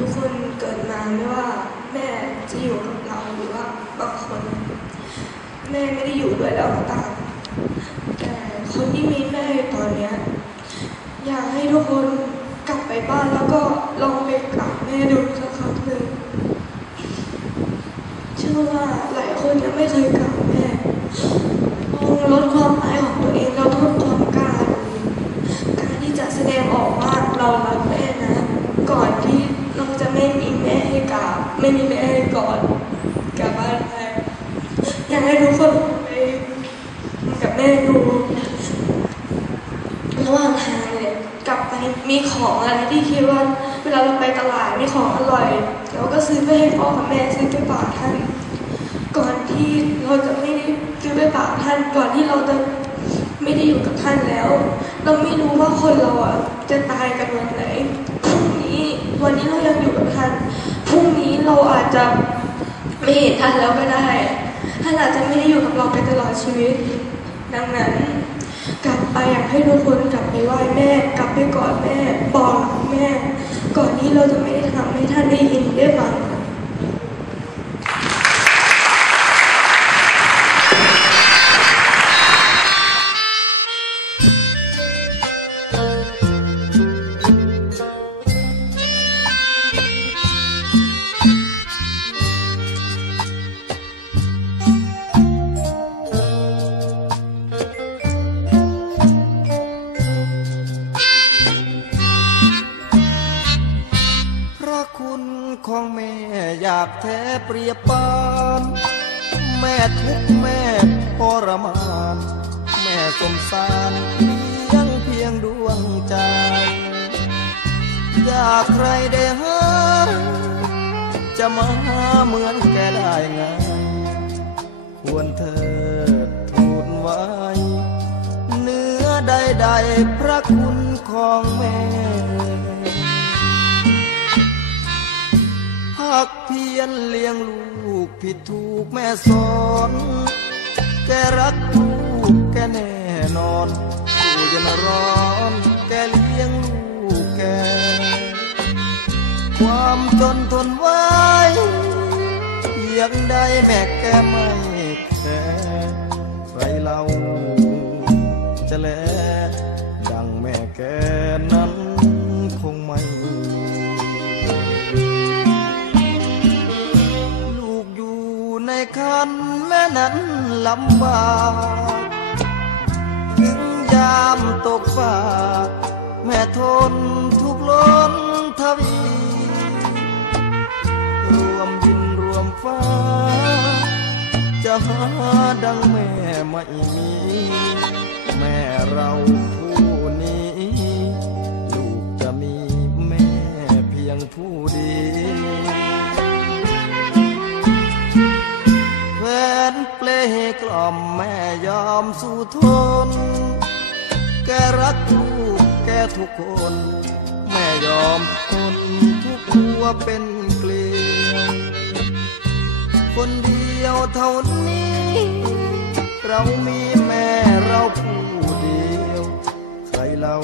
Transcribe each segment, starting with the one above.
ทุกคนเกิดมาไม่ว่าแม่จะอยู่กับเราหรือว่าบางคน แม่ไม่ได้อยู่ด้วยเราก็ตามแต่คนที่มีแม่ตอนเนี้ยอยากให้ทุกคนกลับไปบ้านแล้วก็ลองไปกราบแม่ดูสักครั้งหนึ่งเชื่อว่าหลายคนยังไม่เคยกราบ ไม่มีแม่ให้กอดกลับบ้านไปอยากให้ทุกคนไปกับแม่ดูระหว่างทางเนี่ยกลับไปมีของอะไรที่คิดว่า เวลาเราไปตลาดมีของอร่อยเราก็ซื้อไปให้พ่อกับแม่ซื้อไปฝากท่าน ก่อนที่เราจะไม่ได้ซื้อไปฝากท่าน ก่อนที่เราจะไม่ได้อยู่กับท่านแล้ว เราไม่รู้ว่าคนเราอะจะตายกันวันไหนพรุ่งนี้วันนี้เรายังอยู่กับท่านพรุ่งนี้เราอา จะไม่เห็นท่านแล้วก็ได้ท่านอาจจะไม่ได้อยู่กับเราไปตลอดชีวิต ดังนั้นกลับไปอยากให้ทุกคนกลับไปไหว้แม่ กลับไปกอดแม่บอกรักแม่ ก่อนนี้เราจะไม่ได้ทำให้ท่านได้ยินได้ฟังากแท้เปรียบปาน แม่ทุกแม่ทรมาน แม่สมสารเลี้ยงเพียงดวงใจ อยากใครได้หาจะมาหาเหมือนแกได้ไงควรเธอทูลไว้ เนื้อใดๆพระคุณของแม่ากเพียนเลี้ยงลูกผิดถูกแม่สอน แกรักลูกแกแน่นอนผู้ยันร้อนแกเลี้ยงลูกแก ความจนทนไว้เพียงใดแม่แกไม่แคร์ใครเล่าจะแลดังแม่แก คันแม่นั้นลำบากถึงยามตกฝากแม่ทนทุกข์ล้นทวีรวมดินรวมฟ้า จะหาดังแม่ไม่มี แม่เราผู้นี้ ลูกจะมีแม่เพียงผู้เดียว กล่อมแม่ยอมสู้ทน แกรักลูกแกทุกคน แม่ยอมทนทุกหัวเป็นเกลียว คนเดียวเท่านี้ เรามีแม่เราผู้เดียว ใครเรา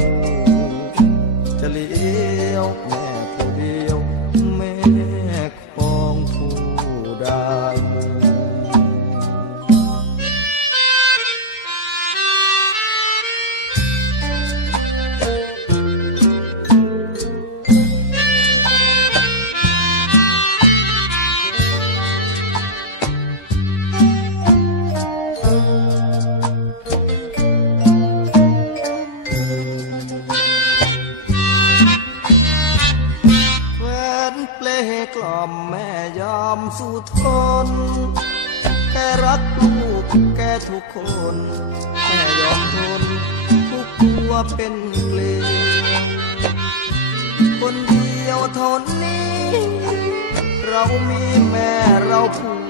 กล่อมแม่ยอมสู้ทน แกรักลูกแกทุกคน แม่ยอมทน ทุกตัวเป็นเกลียคนเดียวทนนี้ เรามีแม่เราผู้